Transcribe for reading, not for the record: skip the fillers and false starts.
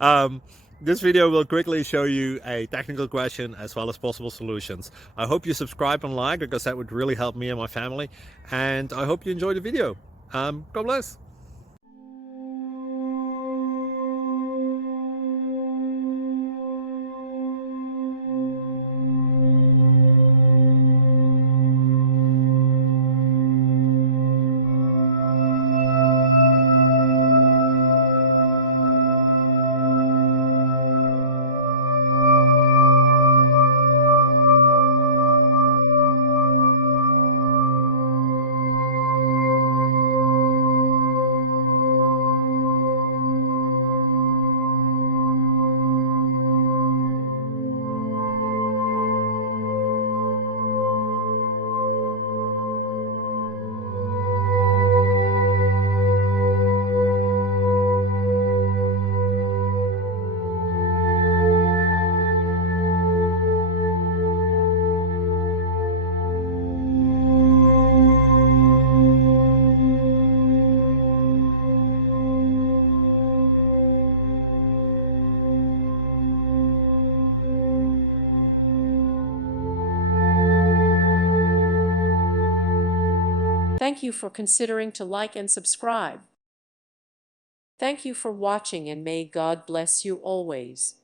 um, this video will quickly show you a technical question as well as possible solutions. I hope you subscribe and like, because that would really help me and my family. And I hope you enjoy the video. God bless. Thank you for considering to like and subscribe. Thank you for watching, and may God bless you always.